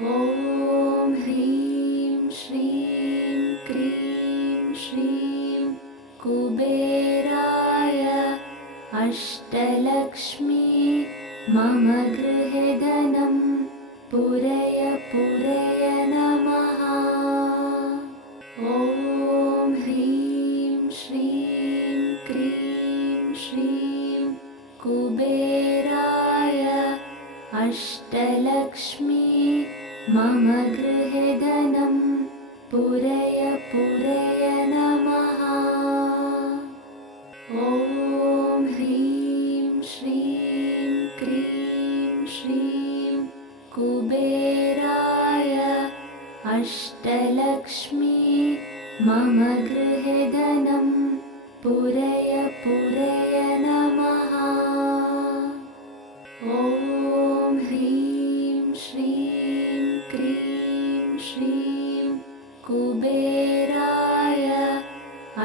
ॐ ह्रीं श्रीं क्रीं श्रीं कुबेराय अष्टलक्ष्मी मम गृहे धनं पूरय पूरय नमः। ॐ ह्रीं श्रीं क्रीं श्रीं कुबेराय अष्टलक्ष्मी मम गृहे धनं पूरय पूरय नमः। ॐ ह्रीं श्रीं क्रीं श्रीं कुबेराय अष्टलक्ष्मी मम गृहे धनं पूरय पूरय नमः। ॐ ह्रीं श्रीं क्रीं श्रीं कुबेराय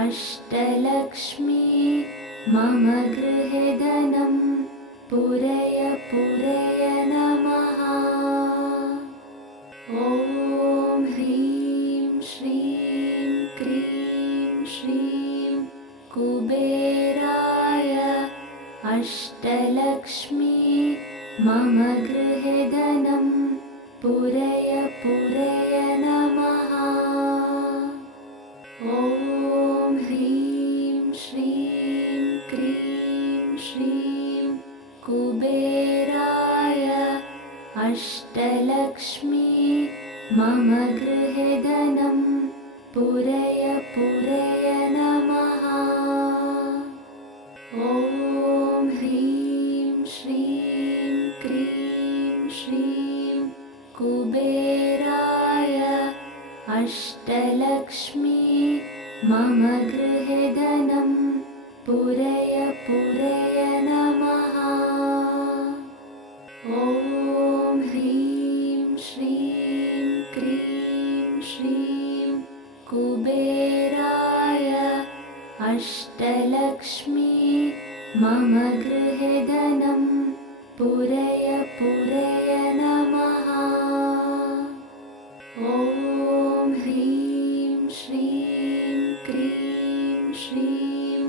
अष्टलक्ष्मी मम गृहे धनं पूरय पूरय नमः। ॐ ह्रीं श्रीं क्रीं श्रीं कुबेराय अष्टलक्ष्मी मम गृहे धनं पूरय पूरय नमः। ॐ ह्रीं श्रीं क्रीं श्रीं कुबेराय अष्टलक्ष्मी मम गृहे धनं पूरय पूरय नमः। ॐ ह्रीं श्रीं क्रीं श्रीं कुबेराय अष्टलक्ष्मी मम गृहे धनं पूरय पूरय नमः। ॐ ह्रीं श्रीं क्रीं श्रीं कुबेराय अष्टलक्ष्मी मम गृहे धनं पूरय पूरय नमः। ॐ ह्रीं श्रीं क्रीं श्रीं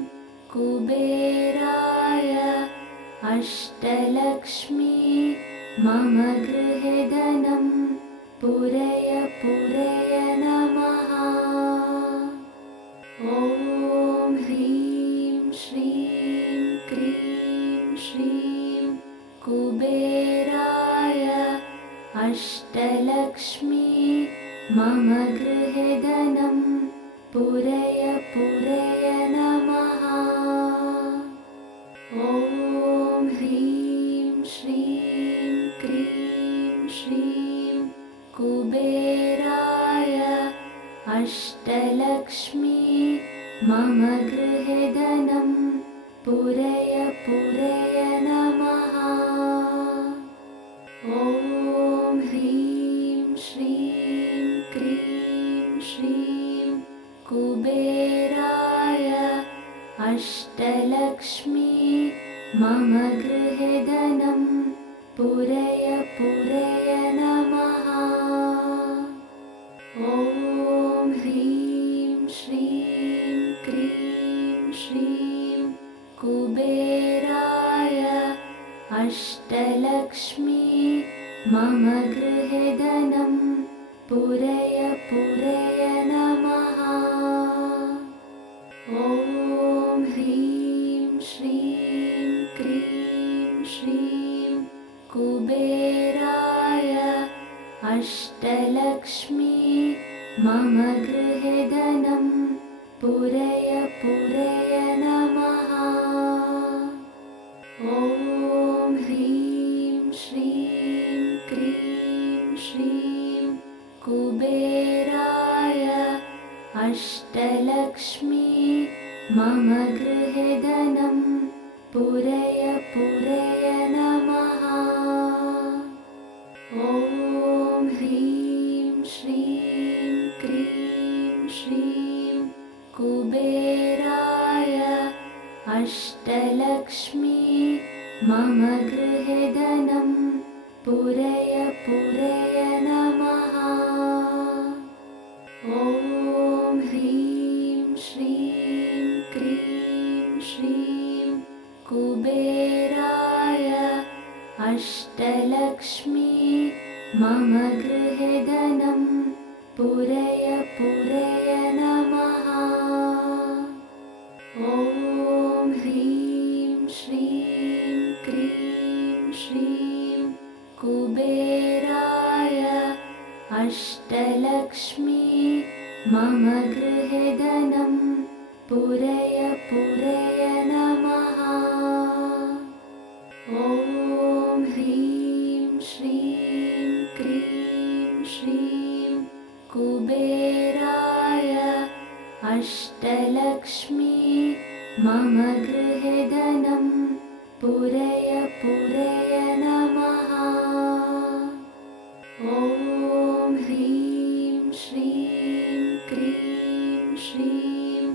कुबेराय अष्टलक्ष्मी मम गृहे धनं पूरय पूरय नमः। ॐ ह्रीं श्रीं क्रीं श्रीं कुबेराय अष्टलक्ष्मी मम गृहे धनं पूरय पूरय नमः। ॐ ह्रीं श्रीं क्रीं श्रीं कुबेराय अष्टलक्ष्मी मम गृहे धनं पूरय पूरय नमः। ॐ ह्रीं श्रीं क्रीं श्रीं कुबेराय अष्टलक्ष्मी मम गृहे धनं पूरय पूरय नमः। ॐ ह्रीं श्रीं क्रीं श्रीं कुबेराय अष्टलक्ष्मी मम गृहे धनं पूरय पूरय नमः। ॐ ह्रीं श्रीं क्रीं श्रीं कुबेराय अष्टलक्ष्मी मम गृहे धनं पूरय पूरय नमः। ॐ ह्रीं श्रीं क्रीं श्रीं कुबेराय अष्टलक्ष्मी मम गृहे धनं पूरय पूरय नमः। ॐ ह्रीं श्रीं क्रीं श्रीं कुबेराय अष्टलक्ष्मी मम गृहे धनं पूरय पूरय नमः। मम गृहे धनं पूरय पूरय नमः। ॐ ह्रीं श्रीं क्रीं श्रीं कुबेराय अष्टलक्ष्मी मम गृहे धनं पूरय पूरय नमः। ॐ ह्रीं श्रीं क्रीं श्रीं कुबेराय अष्टलक्ष्मी मम गृहे धनं पूरय पूरय नमः। ॐ ह्रीं श्रीं क्रीं श्रीं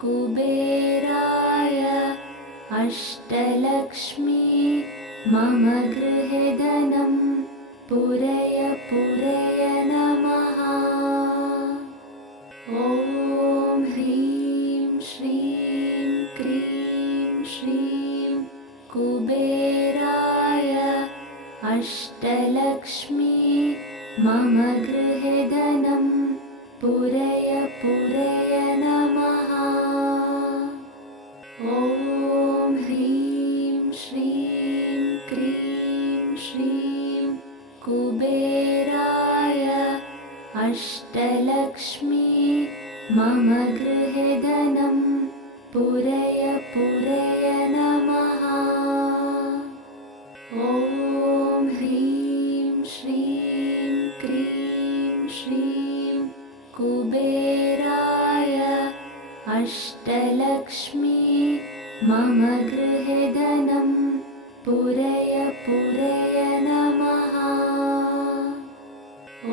कुबेराय अष्टलक्ष्मी मम गृहे धनं पूरय पूरय नमः। ॐ ह्रीं श्रीं क्रीं श्रीं कुबेराय अष्टलक्ष्मी मम गृहे धनं पूरय पूरय नमः। ॐ ह्रीं श्रीं क्रीं श्रीं कुबेराय अष्टलक्ष्मी मम गृहे धनं पूरय पूरय नमः। ॐ ह्रीं श्रीं क्रीं श्रीं कुबेराय अष्टलक्ष्मी मम गृहे धनं पूरय पूरय नमः।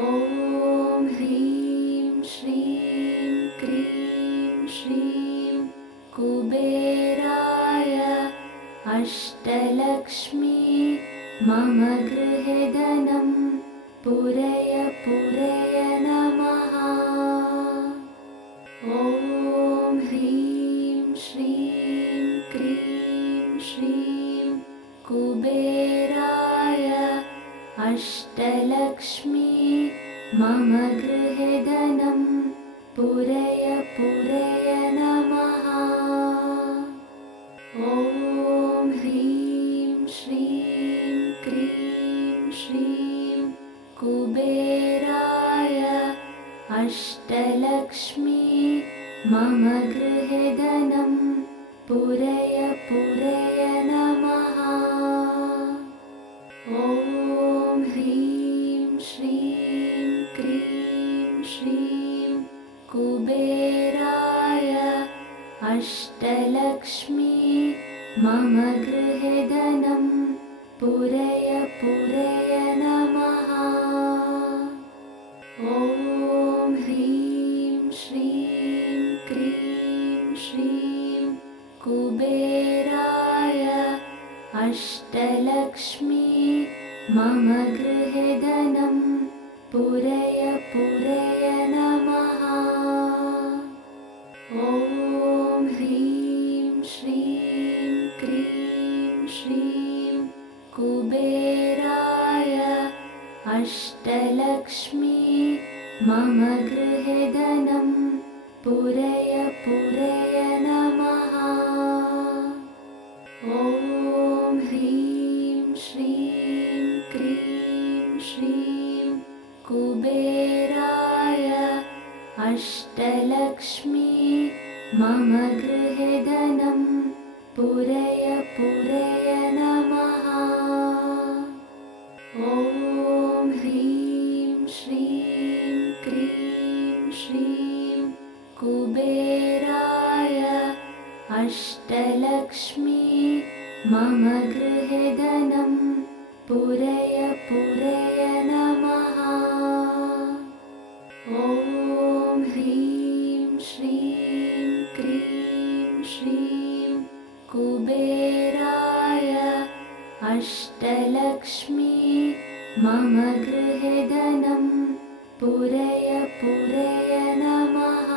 ॐ ह्रीं श्रीं क्रीं श्रीं कुबेराय अष्टलक्ष्मी मम गृहे धनं पूरय पूरय नमः। ॐ ह्रीं श्रीं क्रीं श्रीं कुबेराय अष्टलक्ष्मी मम गृहे धनं पूरय पूरय नमः। ॐ ह्रीं श्रीं क्रीं श्रीं कुबेराय अष्टलक्ष्मी मम गृहे धनं पूरय पूरय नमः। ॐ ह्रीं श्रीं क्रीं श्रीं कुबेराय अष्टलक्ष्मी मम गृहे धनं पूरय पूरय नमः। ॐ ह्रीं श्रीं क्रीं श्रीं कुबेराय अष्टलक्ष्मी मम गृहे धनं पूरय पूरय नमः। ॐ ह्रीं श्रीं क्रीं श्रीं कुबेराय अष्टलक्ष्मी मम गृहे धनं पूरय पूरय नमः। ॐ ह्रीं श्रीं क्रीं श्रीं कुबेराय अष्टलक्ष्मी मम गृहे धनं पूरय पूरय नमः। ॐ ह्रीं श्रीं क्रीं श्रीं कुबेराय अष्टलक्ष्मी मम गृहे धनं पूरय पूरय नमः। ॐ ह्रीं श्रीं क्रीं श्रीं कुबेराय अष्टलक्ष्मी मम गृहे धनं पूरय पूरय नमः।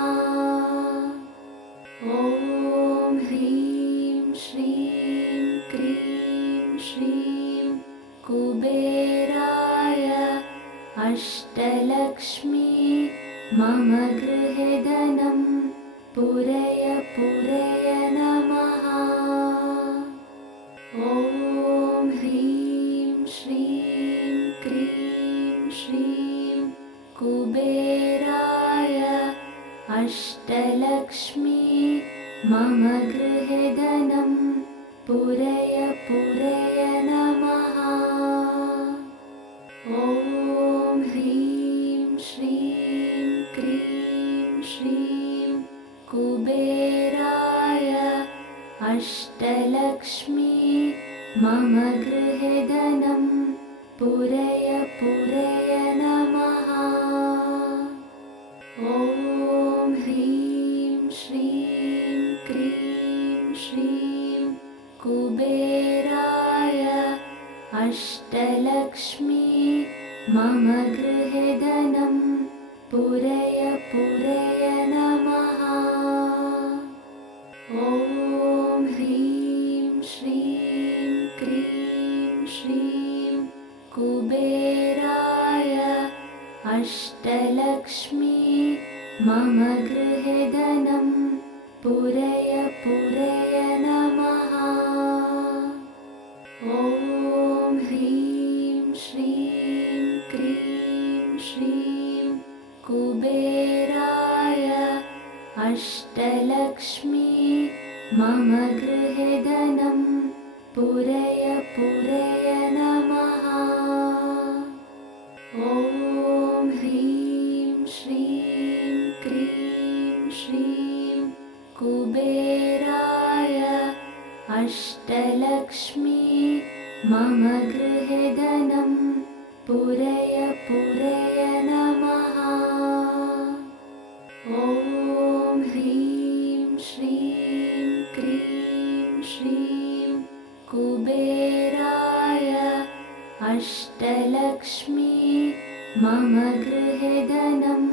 ॐ ह्रीं श्रीं क्रीं श्रीं कुबेराय अष्टलक्ष्मी मम गृहे धनं पूरय पूरय नमः। ॐ ह्रीं श्रीं क्रीं श्रीं कुबेराय अष्टलक्ष्मी मम गृहे धनं पूरय पूरय नमः। ॐ ह्रीं श्रीं क्रीं श्रीं कुबेराय अष्टलक्ष्मी मम गृहे धनं पूरय पूरय नमः। ॐ ह्रीं श्रीं क्रीं श्रीं कुबेराय अष्टलक्ष्मी मम गृहे धनं पूरय पूरय नमः। ॐ ह्रीं श्रीं क्रीं श्रीं कुबेराय अष्टलक्ष्मी मम गृहे धनं पूरय पूरय नमः। ॐ ह्रीं श्रीं क्रीं श्रीं कुबेराय अष्टलक्ष्मी मम गृहे धनं पूरय पूरय नमः। ॐ ह्रीं श्रीं क्रीं श्रीं कुबेराय अष्टलक्ष्मी मम गृहे धनं पूरय पूरय नमः। ॐ ह्रीं श्रीं क्रीं श्रीं कुबेराय अष्टलक्ष्मी मम गृहे धनं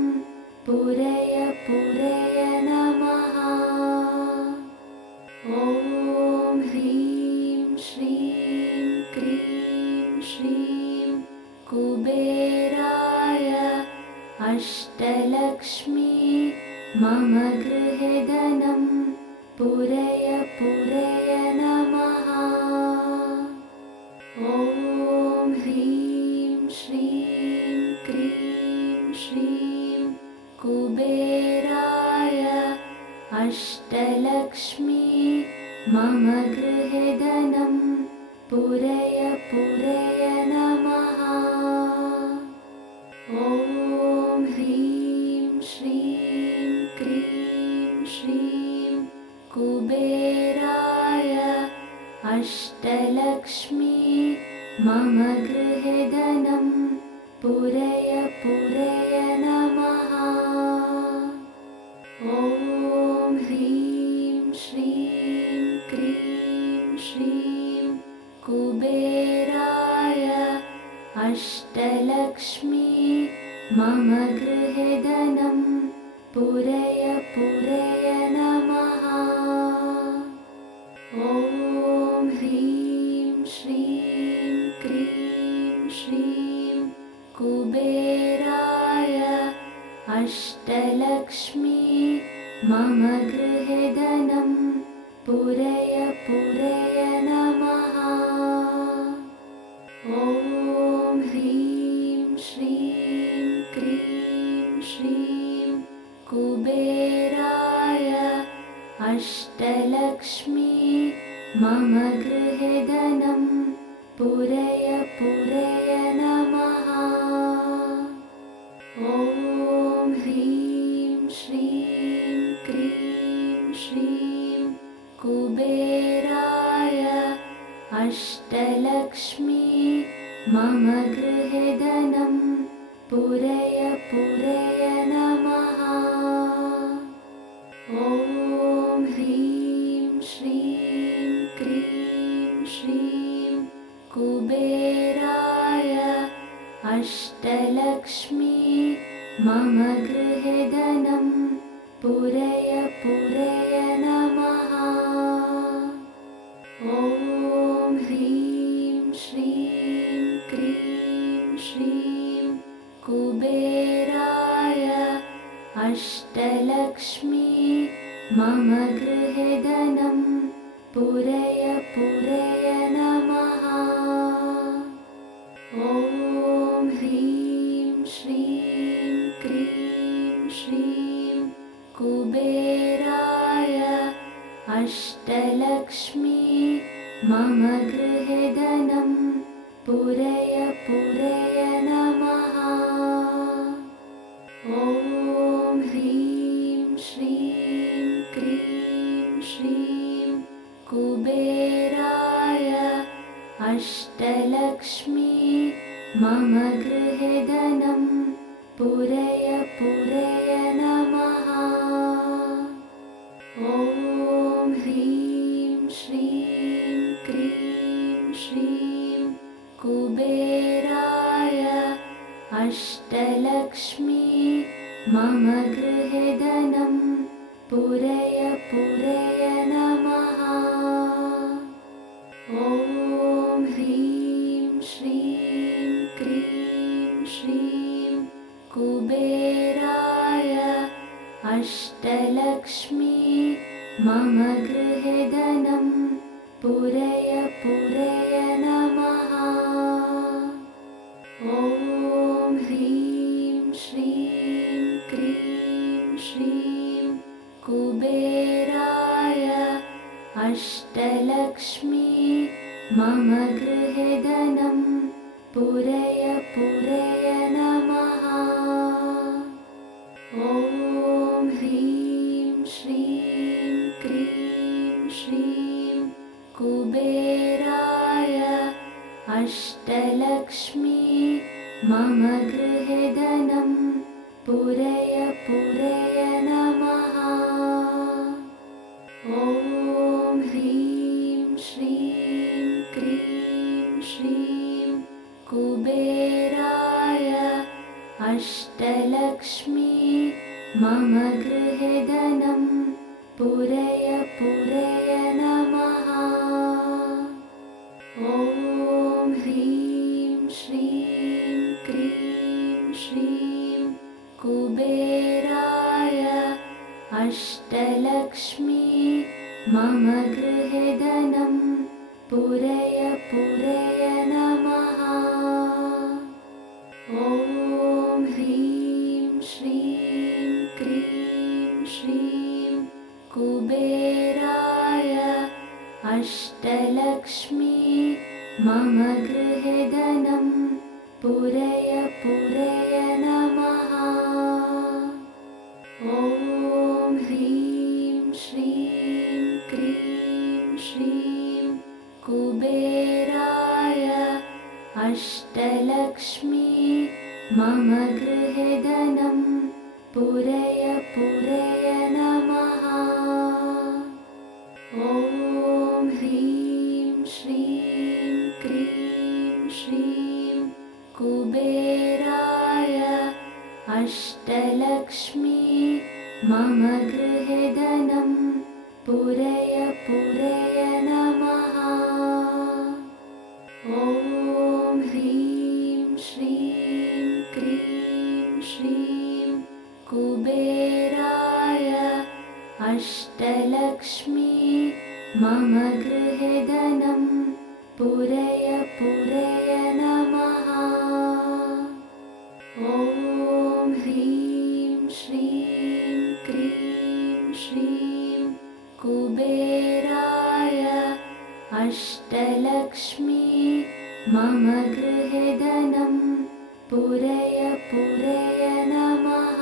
पूरय पूरय नमः। ॐ ह्रीं श्रीं क्रीं श्रीं कुबेराय अष्टलक्ष्मी मम गृहे धनं पूरय पूरय नमः। ॐ ह्रीं श्रीं क्रीं श्रीं कुबेराय अष्टलक्ष्मी मम गृहे धनं पूरय पूरय नमः। ॐ ह्रीं श्रीं क्रीं श्रीं कुबेराय अष्टलक्ष्मी मम गृहे धनं पूरय पूरय नमः। ॐ ह्रीं श्रीं क्रीं श्रीं कुबेराय अष्टलक्ष्मी मम गृहे धनं पूरय पूरय नमः। ॐ ह्रीं श्रीं क्रीं श्रीं कुबेराय अष्टलक्ष्मी मम गृहे धनं पूरय पूरय नमः। ॐ ह्रीं श्रीं क्रीं श्रीं कुबेराय अष्टलक्ष्मी मम गृहे धनं पूरय पूरय नमः। ॐ ह्रीं श्रीं क्रीं श्रीं कुबेराय अष्टलक्ष्मी मम गृहे धनं पूरय पूरय नमः। ॐ ह्रीं श्रीं क्रीं श्रीं कुबेराय अष्टलक्ष्मी मम गृहे धनं पूरय पूरय नमः। ॐ ह्रीं श्रीं क्रीं श्रीं कुबेराय अष्टलक्ष्मी मम गृहे धनं पूरय पूरय नमः। ॐ ह्रीं श्रीं क्रीं श्रीं कुबेराय अष्टलक्ष्मी मम गृहे धनं पूरय पूरय नमः। ॐ ह्रीं श्रीं क्रीं श्रीं कुबेराय अष्टलक्ष्मी मम गृहे धनं पूरय पूरय नमः। ॐ ह्रीं श्रीं क्रीं श्रीं कुबेराय अष्टलक्ष्मी मम गृहे धनं पूरय पूरय नमः। ॐ ह्रीं श्रीं क्रीं श्रीं कुबेराय अष्टलक्ष्मी मम गृहे धनं पूरय पूरय नमः। ॐ ह्रीं श्रीं क्रीं श्रीं कुबेराय अष्टलक्ष्मी मम गृहे धनं पूरय पूरय नमः। ॐ ह्रीं श्रीं क्रीं श्रीं कुबेराय अष्टलक्ष्मी मम गृहे धनं पूरय पूरय नमः। ॐ ह्रीं श्रीं क्रीं श्रीं कुबेराय अष्टलक्ष्मी मम गृहे धनं पूरय पूरय नमः। ॐ ह्रीं श्रीं क्रीं श्रीं कुबेराय अष्टलक्ष्मी मम गृहे धनं पूरय पूरय नमः। ॐ ह्रीं श्रीं क्रीं श्रीं कुबेराय अष्टलक्ष्मी मम गृहे धनं पूरय पूरय नमः। ॐ ह्रीं श्रीं क्रीं श्रीं कुबेराय अष्टलक्ष्मी मम गृहे धनं पूरय पूरय नमः। ॐ ह्रीं श्रीं क्रीं श्रीं कुबेराय अष्टलक्ष्मी मम गृहे धनं पूरय पूरय नमः। ॐ ह्रीं श्रीं क्रीं श्रीं कुबेराय अष्टलक्ष्मी मम गृहे धनं पूरय पूरय नमः। ॐ ह्रीं श्रीं क्रीं श्रीं कुबेराय अष्टलक्ष्मी मम गृहे धनं पूरय पूरय नमः।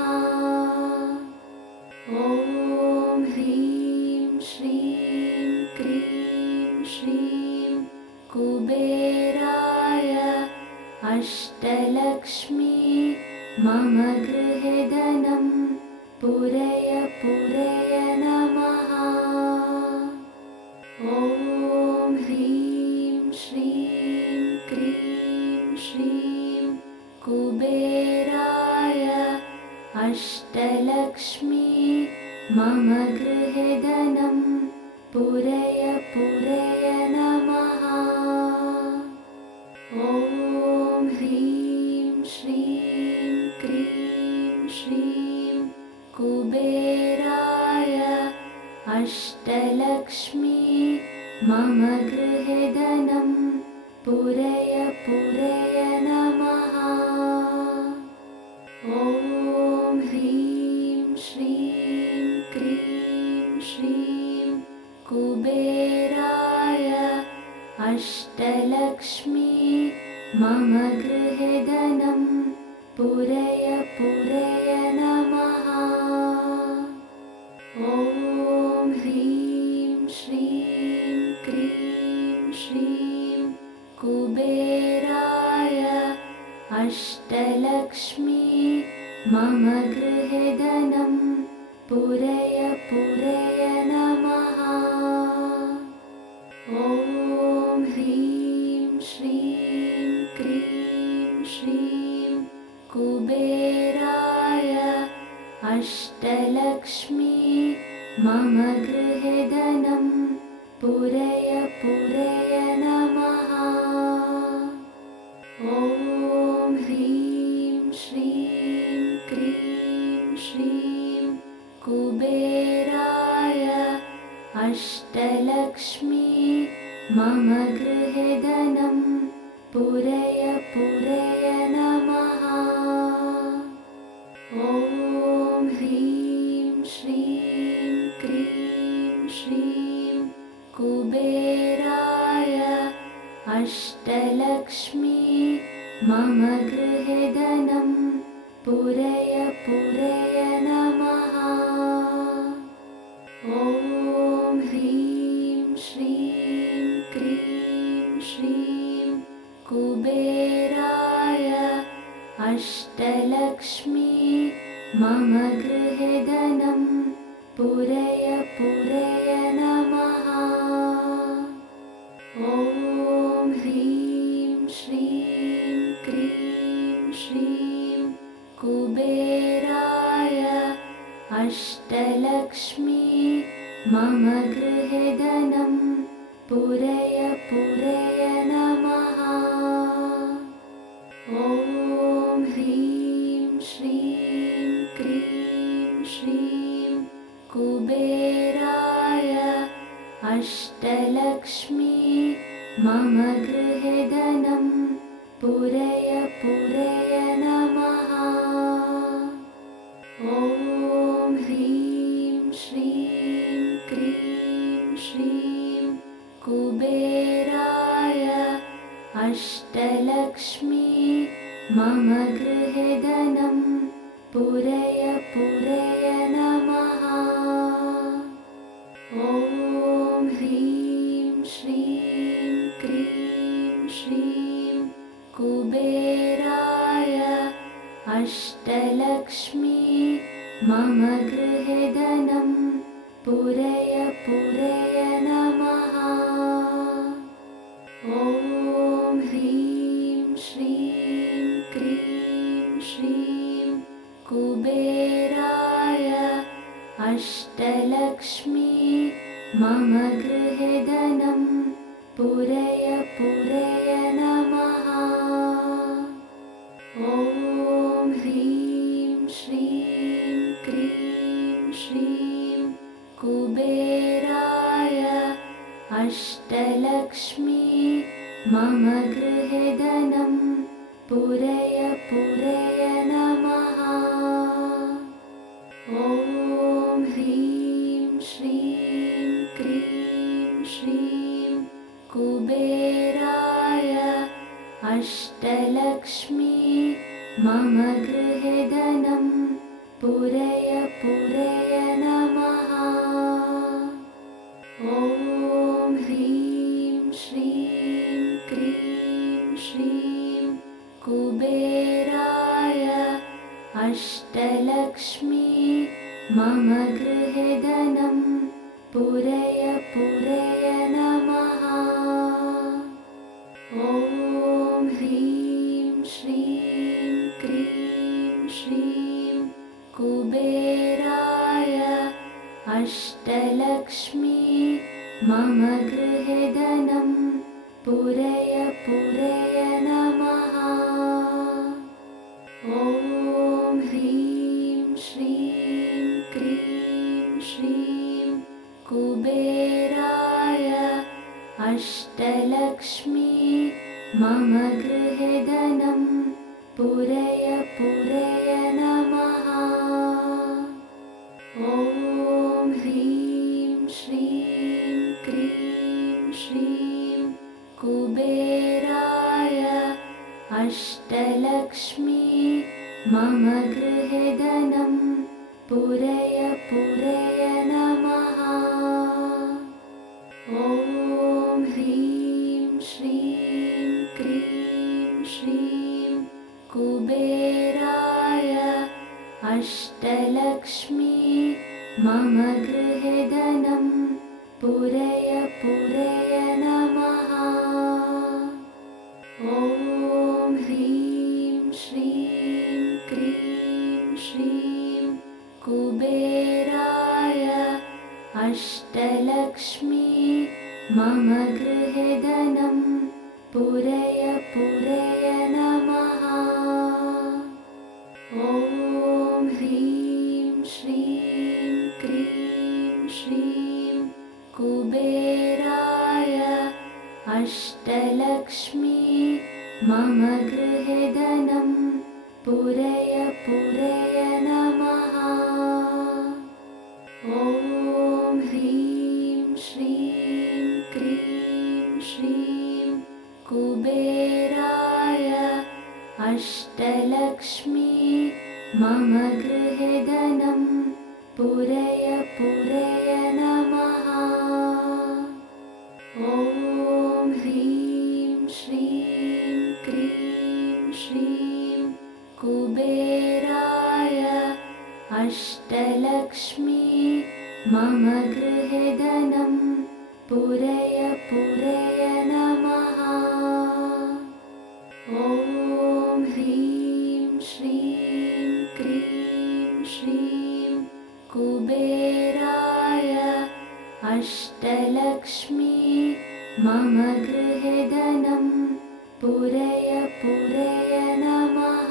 ॐ ह्रीं श्रीं क्रीं श्रीं कुबेराय अष्टलक्ष्मी मम गृहे धनं पूरय पूरय नमः। ॐ ह्रीं श्रीं क्रीं श्रीं कुबेराय अष्टलक्ष्मी मम गृहे धनं पूरय पूरय नमः। ॐ ह्रीं श्रीं कुबेराय अष्टलक्ष्मी मम गृहे धनं पूरय पूरय नमः। ॐ ह्रीं श्रीं क्रीं श्रीं कुबेराय अष्टलक्ष्मी मम गृहे धनं पूरय पूरय नमः। ॐ ह्रीं श्रीं क्रीं श्रीं कुबेराय अष्टलक्ष्मी मम गृहे धनं पूरय पूरय नमः। ॐ ह्रीं श्रीं क्रीं श्रीं कुबेराय अष्टलक्ष्मी मम गृहे धनं पूरय पूरय नमः। ॐ ह्रीं श्रीं क्रीं श्रीं कुबेराय अष्टलक्ष्मी मम गृहे धनं पूरय पूरय नमः। ॐ ह्रीं श्रीं क्रीं श्रीं कुबेराय अष्टलक्ष्मी मम गृहे धनं पूरय पूरय नमः। ॐ ह्रीं श्रीं क्रीं श्रीं कुबेराय अष्टलक्ष्मी मम गृहे धनं पूरय पूरय नमः। ॐ ह्रीं श्रीं क्रीं श्रीं कुबेराय अष्टलक्ष्मी मम गृहे धनं पूरय पूरय नमः। ॐ ह्रीं श्रीं क्रीं श्रीं कुबेराय अष्टलक्ष्मी मम गृहे धनं पूरय पूरय नमः। ॐ ह्रीं श्रीं क्रीं श्रीं कुबेराय अष्टलक्ष्मी मम गृहे धनं पूरय पूरय नमः। ॐ ह्रीं श्रीं क्रीं श्रीं कुबेराय अष्टलक्ष्मी मम गृहे धनं पूरय पूरय नमः। ॐ ह्रीं श्रीं क्रीं श्रीं कुबेराय अष्टलक्ष्मी मम गृहे धनं पूरय पूरय नमः। ॐ ह्रीं श्रीं क्रीं श्रीं कुबेराय अष्टलक्ष्मी मम गृहे धनं पूरय पूरय नमः। ॐ ह्रीं श्रीं क्रीं श्रीं कुबेराय अष्टलक्ष्मी मम गृहे धनं पूरय पूरय नमः। ॐ ह्रीं श्रीं क्रीं श्रीं कुबेराय अष्टलक्ष्मी मम गृहे धनं पूरय पूरय नमः। ॐ ह्रीं श्रीं क्रीं श्रीं कुबेराय अष्टलक्ष्मी मम गृहे धनं पूरय पूरय नमः। ॐ ह्रीं श्रीं क्रीं श्रीं कुबेराय अष्टलक्ष्मी मम गृहे धनं पूरय पूरय नमः। ॐ ह्रीं श्रीं क्रीं श्रीं कुबेराय अष्टलक्ष्मी मम गृहे धनं पूरय पूरय नमः। ॐ ह्रीं श्रीं क्रीं श्रीं कुबेराय अष्टलक्ष्मी मम गृहे धनं पूरय पूरय नमः। ॐ ह्रीं श्रीं क्रीं श्रीं कुबेराय अष्टलक्ष्मी मम गृहे धनं पूरय पूरय नमः। ॐ ह्रीं श्रीं क्रीं श्रीं कुबेराय अष्टलक्ष्मी मम गृहे धनं पूरय पूरय नमः। ॐ ह्रीं श्रीं क्रीं श्रीं कुबेराय अष्टलक्ष्मी मम गृहे धनं पूरय पूरय नमः। ॐ ह्रीं श्रीं क्रीं श्रीं कुबेराय अष्टलक्ष्मी मम गृहे धनं पूरय पूरय नमः। ॐ ह्रीं श्रीं क्रीं श्रीं कुबेराय अष्टलक्ष्मी मम गृहे धनं पूरय पूरय नमः।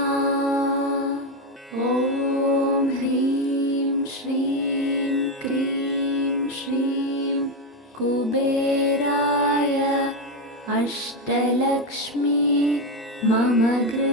ॐ ह्रीं श्रीं क्रीं श्रीं कुबेराय अष्टलक्ष्मी मम गृहे